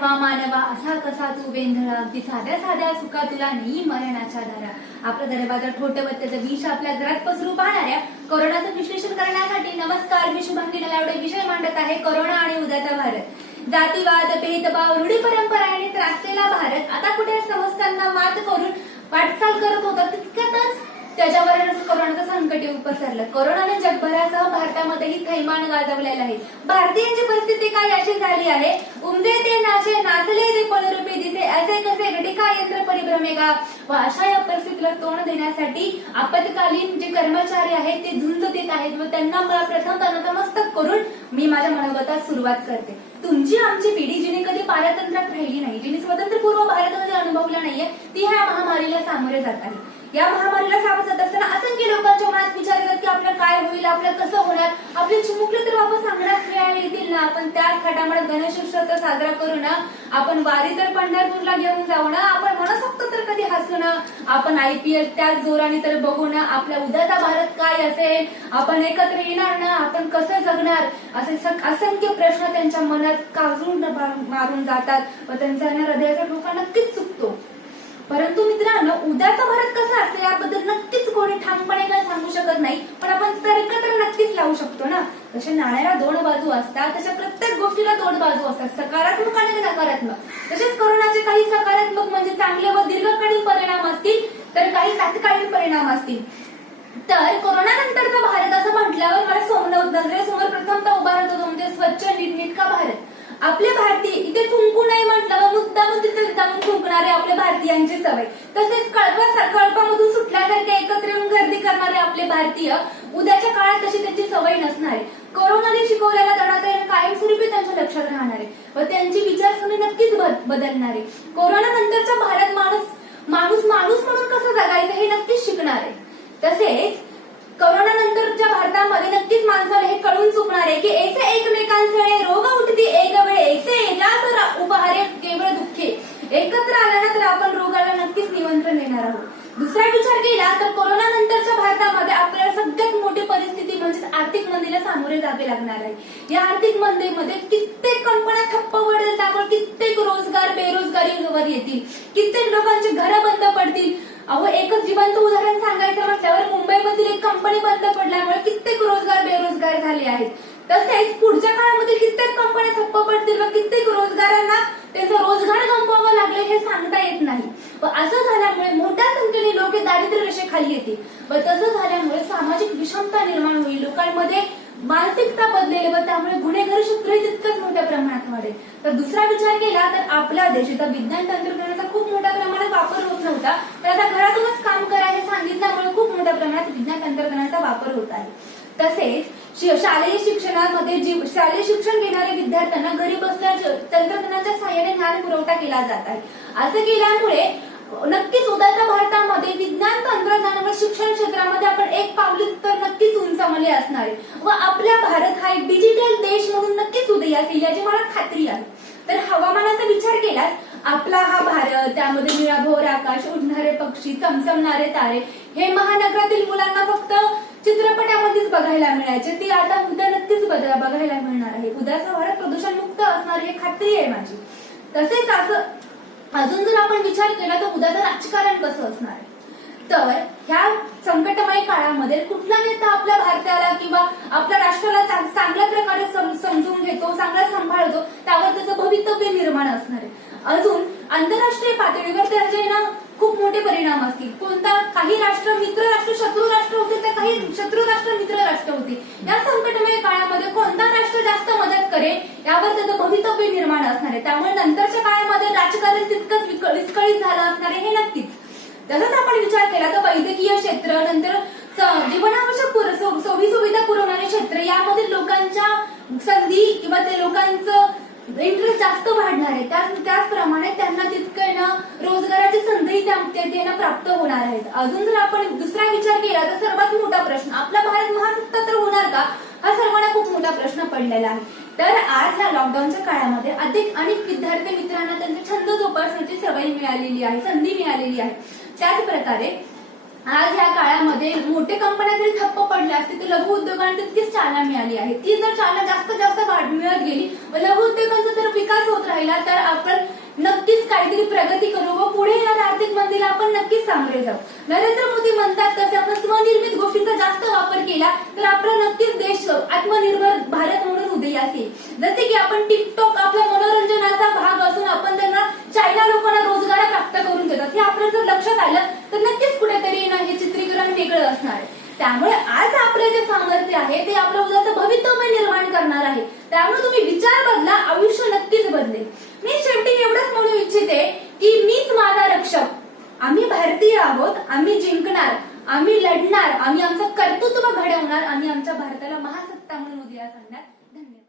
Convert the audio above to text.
मानवा मानवा असा कसा तू वेंधळा, अगदी साध्या साध्या सुखा तुला नेई मरणाच्या धारा. आपलं दरवाजा ठोठवत त्याचं विष आपल्या घरात पसरू पाहणाऱ्या कोरोनाचं विश्लेषण करण्यासाठी नमस्कार, मी शुभांगी नलावडे विषय मांडत आहे कोरोना आणि उद्याचा भारत. जातीवाद, भेदभाव, रूढी परंपराने त्रासलेला भारत आता कुठे समस्यांना मात करून वाटचाल करत होता, तितक्यातच त्याच्यावर कोरोनाचं संकट येऊन पसरलं. कोरोनाने जगभरासह भारतामध्येही थैमान गाजवलेलं आहे. भारतीयांची परिस्थिती काय अशी झाली आहे, उमजे ते नाचे, नाचले ते पळरूपे दिसे, असे कसे घटिका यंत्र परिभ्रमे का. व अशा या परिस्थितीला तोंड देण्यासाठी आपत्कालीन जे कर्मचारी आहेत ते झुंज देत आहेत व त्यांना मला प्रथम नतमस्तक करून मी माझ्या मनोगतात सुरुवात करते. तुमची आमची पिढी जिने कधी पारतंत्र्यात राहिली नाही, जिने स्वतंत्रपूर्व भारतामध्ये अनुभवला नाहीये, ती ह्या महामारीला सामोरे जात आहे. या महामारीला सामोरे जात असताना असंख्य लोकांच्या मनात विचार येतात की आपलं काय होईल, आपलं कसं होणार, आपले चिमुकले तर वापस अंगणात खेळायला येतील ना, आपण त्याच थाटामाटात गणेशोत्सव साजरा करू ना, आपण वारी तर पंढरपूरला घेऊन जाऊ ना, आपण मनसोक्त तर कधी हसू ना, आपण IPL त्याच जोराने तर बघू ना, आपल्या उद्याचा भारत काय असेल, आपण एकत्र येणार ना, आपण कसं जगणार, असे असंख्य प्रश्न त्यांच्या मनात काजून मारून जातात व त्यांचा हृदयाचा ठोका नक्कीच चुकतो. परंतु मित्रांनो, उद्याचा भारत कसा असेल याबद्दल नक्कीच कोणी ठामपणे काय सांगू शकत नाही, पण आपण तर्क तर नक्कीच लावू शकतो ना. तसे नाण्याला दोन बाजू असतात, तशा प्रत्येक गोष्टीला दोन बाजू असतात, सकारात्मक आणि नकारात्मक. तसेच कोरोनाचे काही सकारात्मक म्हणजे चांगले व दीर्घकालीन परिणाम असतील, तर काही तात्कालीन परिणाम असतील. तर कोरोनानंतरचा भारत असं म्हटल्यावर मला नजरेसमोर प्रथमतः उभा राहतो म्हणजे स्वच्छ नीटनेटका भारत. आपले भारतीय इथे थुंकू नाही म्हटलं, मुद्दाम तिथे जाऊन थुंकणारे आपले भारतीयांची सवय, तसेच कळपामधून सुटल्यासारखे एकत्र येऊन गर्दी करणारे आपले भारतीय उद्याच्या काळात तशी त्यांची सवय नसणारे. कोरोनाने शिकवलेला धडा कायमस्वरूपी त्यांच्या लक्षात राहणारे व त्यांची विचारसरणी नक्कीच बदलणारे. कोरोना नंतरचा भारत माणूस म्हणून कसं जगायचं हे नक्कीच शिकणार आहे. तसेच कोरोना नंतरच्या भारतामध्ये नक्कीच माणसाला हे कळून चुकणार आहे की ऐसे एकमेकांसळे रोग उठती एक वेळ, ऐसे यास उपहारे केवळ दुःखे. एकत्र आल्यानंतर आपण रोगाला नक्कीच निमंत्रण देणार आहोत. दुसरा विचार केला तर कोरोना नंतरच्या भारतामध्ये आपल्याला सगळ्यात मोठी परिस्थिती म्हणजे आर्थिक मंदीला सामोरे जावे लागणार आहे. या आर्थिक मंदीमध्ये कित्येक कंपन्या ठप्प पडतील, त्यामुळे कित्येक रोजगार बेरोजगारीवर येतील, कित्येक लोकांची घरं बंद पडतील. अहो, एकच जिवंत उदाहरण सांगायचं म्हटल्यावर मुंबईमधील एक कंपनी बंद पडल्यामुळे कित्येक रोजगार बेरोजगार झाले आहेत. तसेच पुढच्या काळामध्ये कित्येक कंपन्या ठप्प पडतील व कित्येक रोजगारांना त्यांचा रोजगार गमवावा लागले हे सांगता येत नाही. व असं झाल्यामुळे मोठ्या संख्येने लोक दारिद्र्य रेषेखाली येतील व तसं झाल्यामुळे सामाजिक विषमता निर्माण होईल, लोकांमध्ये मानसिकता बदलेल व त्यामुळे गुन्हेगारी क्षेत्रही तितकंच मोठ्या प्रमाणात वाढेल. तर दुसरा विचार केला तर आपला देश इथं विज्ञान तंत्रज्ञानाचा खूप मोठ्या प्रमाणात वापर होत नव्हता, तर आता घरातूनच काम करा हे सांगितल्यामुळे खूप मोठ्या प्रमाणात विज्ञान तंत्रज्ञानाचा वापर होत आहे. तसेच शालेय शालेय शिक्षण घेणाऱ्या विद्यार्थ्यांना घरी बसल्या तंत्रज्ञानाच्या सहाय्याने ज्ञान पुरवठा केला जात आहे. असं केल्यामुळे नक्कीच उद्याच्या भारतामध्ये विज्ञान तंत्रज्ञान व शिक्षण क्षेत्रामध्ये आपण एक पावली तर नक्कीच उंचावले असणार आहे व आपला भारत हा एक डिजिटल देश म्हणून नक्कीच उदयास येईल याची मला खात्री आहे. तर हवामानाचा विचार केल्यास आपला हा भारत, त्यामध्ये निळाभोर आकाश, उडणारे पक्षी, चमचमणारे तारे हे महानगरातील मुलांना फक्त चित्रपटामध्येच बघायला मिळायचे, ते आता उद्या नक्कीच बघायला मिळणार आहे. उद्याचा भारत प्रदूषण मुक्त असणार हे खात्री आहे माझी. तसेच असं अजून जर आपण विचार केला तर उद्याचं राजकारण कसं असणार आहे, तर ह्या संकटमय काळामध्ये कुठला नेता आपल्या भारताला किंवा आपल्या राष्ट्राला चांगल्या प्रकारे समजून घेतो, चांगला सांभाळतो, त्यावर त्याचं भवितव्य निर्माण असणार आहे. अजून आंतरराष्ट्रीय पातळीवर त्याचे ना खूप मोठे परिणाम असतील. काही राष्ट्र मित्र राष्ट्र शत्रू राष्ट्र होते तर काही शत्रू राष्ट्र मित्र राष्ट्र होते. या संकटमय काळामध्ये कोणता राष्ट्र जास्त मदत करेल यावर त्याचं भवितव्य निर्माण असणार आहे. त्यामुळे नंतरच्या काळामध्ये राजकारण तितकंच विस्कळीत झालं असणार आहे हे नक्कीच. तसंच आपण विचार केला तर वैद्यकीय क्षेत्र, नंतर जीवनावश्यक सोयी सुविधा पुरवणारे क्षेत्र, यामध्ये लोकांच्या संधी किंवा ते लोकांचं इंटरेस्ट जास्त वाढणार आहे. त्याचप्रमाणे त्यांना तितकं रोजगाराची संधी त्यांना प्राप्त होणार आहेत. अजून जर आपण दुसरा विचार केला तर सर्वात मोठा प्रश्न, आपला भारत महासत्ता तर होणार का, हा सर्वांना खूप मोठा प्रश्न पडलेला आहे. तर आज या लॉकडाऊनच्या काळामध्ये अनेक विद्यार्थी मित्रांना त्यांचे छंद जोपासण्याची सवय मिळालेली आहे, संधी मिळालेली आहे. त्याच प्रकारे आज या काळामध्ये मोठे कंपन्या जरी ठप्प पडल्या असतील तर लघु उद्योगांना तितकीच चालना मिळाली आहे. ती जर चालना जास्तीत जास्त मिळत गेली व लघु उद्योगांचा जर विकास होत राहिला तर आपण नक्कीच काहीतरी प्रगती करू व पुढे येणाऱ्या आर्थिक मंदीला आपण नक्कीच सामोरे जाऊ. नरेंद्र मोदी म्हणतात तसे आपण स्वनिर्मित गोष्टींचा जास्त वापर केला तर आपला नक्कीच देश आत्मनिर्भर भारत म्हणून उदयास येईल. जसे की आपण टिकटॉक आपल्या मनोरंजनाचा भाग असून आपण त्यांना चायना लोकांना रोजगार प्राप्त करून देतात हे आपलं जर लक्षात आलं तर नक्कीच कुठेतरी हे चित्रीकरण वेगळं असणार आहे. त्यामुळे आज आपलं जे सामर्थ्य आहे ते आपलं उद्याचं भवितव्य निर्माण करणार आहे. त्यामुळे तुम्ही विचार बदला, आयुष्य नक्कीच बदलेल. मी शेवटी एवढंच म्हणू इच्छिते की मीच माझा रक्षक. आम्ही भारतीय आहोत, आम्ही जिंकणार, आम्ही लढणार, आम्ही आमचं कर्तृत्व घडवणार, आम्ही आमच्या भारताला महासत्ता म्हणून उदयास आणणार. धन्यवाद.